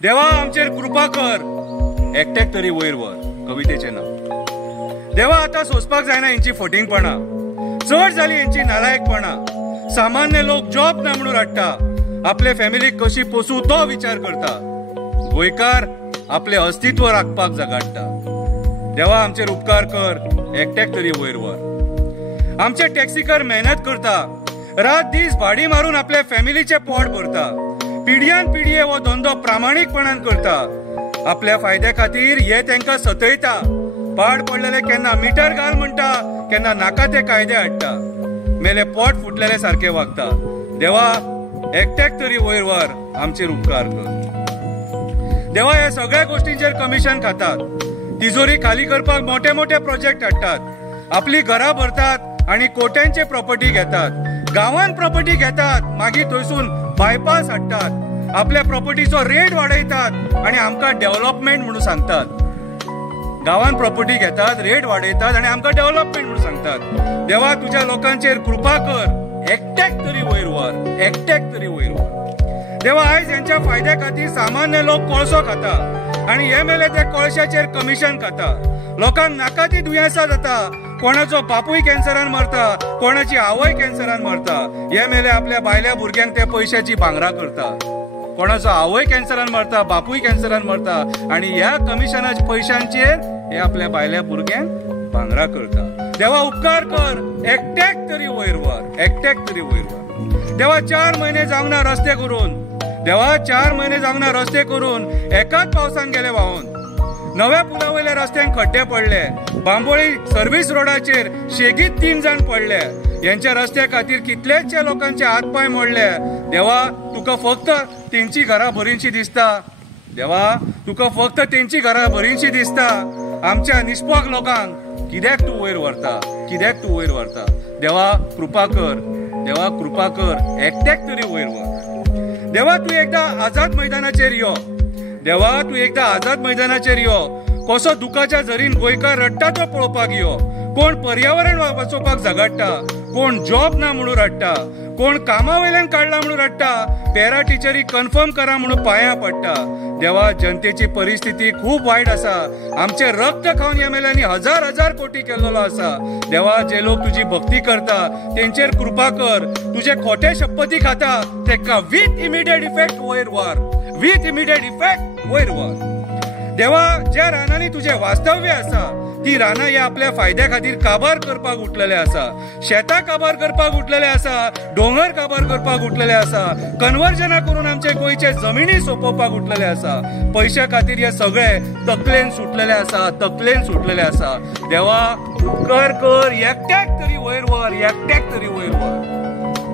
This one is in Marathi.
देवा आमचेर कृपा कर, एकट्याक तरी वयर व्हर, कवितेचें नांव. देवा आतां सोंसपाक जायना हेंची फटिंगपणां, चड जाली हेंची नालायकपणां. सामान्य लोक जॉब ना म्हणून हाडटा, आपले फॅमिलीक कशी पोसू तो विचार करता. गोंयकार आपले अस्तित्व राखपाक झगडटा. देवा आमचेर उपकार कर, एकट्याक तरी वयर व्हर. आमचे टॅक्सीकार मेहनत करता, रात दीस भाडी मारून आपल्या फॅमिलीचे पोट भरता. पिढ्यान पिढये हो धंदो प्रामाणीकपणान करता. आपल्या फायद्या खातीर हे तांकां सतयता. पाड पडलेले केन्ना मिटर घाल म्हणटा, केन्ना नाका ते कायदे हाडटा. मेले पोट फुटलेले सारखे वागता. देवा एकट्याक तरी वयर व्हर, आमचेर उपकार कर. देवा ह्या सगळ्या गोष्टींचेर कमिशन खातात. तिजोरी खाली करपाक मोठे मोठे प्रोजेक्ट हाडटात. आपली घरां भरतात आणि कोट्यांचे प्रॉपर्टी घेतात. गांवांत प्रॉपर्टी घेतात, मागीर थंयसून बायपास हाडटात. आपल्या प्रॉपर्टीचो रेट वाडयतात आणि आमकां डेव्हलपमेंट म्हणून सांगतात. गांवांत प्रॉपर्टी घेतात, रेट वाडयतात आणि आमकां डेव्हलपमेंट म्हणून सांगतात. देवा तुझ्या लोकांचेर कृपा कर, एकट्याक तरी वयर व्हर, एकट्याक तरी वयर व्हर. देवा आयज यांच्या फायद्या खातीर सामान्य लोक कोळसो खाता आणि हे मेले ते कोळशाचेर कमिशन खाता. लोकांक नाका ती दुयेंसां जाता. कोणाचो बापूय कॅन्सरान मरता, कोणाची आवय कॅन्सरान मरता. हे मेले आपल्या भायल्या भुरग्यांक ते पयशाची भांगरां करता. कोणाचो आवय कॅन्सरान मरता, बापूय कॅन्सरान मरता आणि ह्या कमिशनाच्या पैशांचेर हे आपल्या भायल्या भुरग्यांक भांगरां करता. देवा उपकार कर, एकट्याक तरी वयर व्हर, एकट्याक तरी वयर व्हर. देवा 4 महिने जावंक ना रस्ते करून. देवा 4 महिने जावंक ना रस्ते करून एकाच पावसान गेले व्हांवून. नव्या पुला वयल्या रस्त्यांक खड्डे पडले. बांबोळी सर्व्हिस रोडाचेर शेगीत 3 जाण पडले. यांच्या रस्त्या खातीर कितलेशे लोकांचे हातपाय मोडले. देवा तुका फक्त तेंची घरां भरींची दिसता. देवा तुका फक्त तेंची घरां भरींची दिसता. आमच्या निष्पाक लोकांक कित्याक तूं वयर व्हरता, कित्याक तूं वयर व्हरता. देवा कृपा कर, देवा कृपा कर, एकट्याक तरी वयर व्हर. देवा तूं एकदां आझाद मैदानाचेर यो. देवा तूं एकदां आझाद मैदानाचेर यो. कसो दुखाच्या झरीन गोंयकार रडटा तो पळोवपाक यो. कोण पर्यावरण वाचोवपाक झगडटा, कोण जॉब ना म्हणून रडटा, कोण कामा वयल्यान काडला म्हणून रडटा, पॅरा टिचरी कन्फर्म करा म्हणून पांयां पडटा. देवा जनतेची परिस्थिती खूप वायट आसा. आमचे रक्त खावन एमएलएनी हजार कोटी केल्लो आसा. देवा जे लोक तुजी भक्ती करता तेंचेर कृपा कर. तुझे खोटे शपथी खाता तेका विथ इमिडिएट इफेक्ट वयर व्हर, विथ इमिडिएट इफेक्ट वयर व्हर. देवा ज्या रानांनी तुझे वास्तव्य आसा ती रानां हे आपल्या फायद्या खातीर काबार करपाक उठलेले आसा. शेतां काबार करपाक उठलेले आसा, डोंगर काबार करपाक उठलेले आसा, कन्वर्जना करून आमचे गोंयचे जमिनी सोंपोवपाक उठलेले आसा. पैशा खातीर हे सगळे तकलेन सुटलेले आसा, तकलेन सुटलेले आसा. देवा उपकार कर, एकट्याक तरी वयर व्हर, एकट्याक तरी वयर व्हर.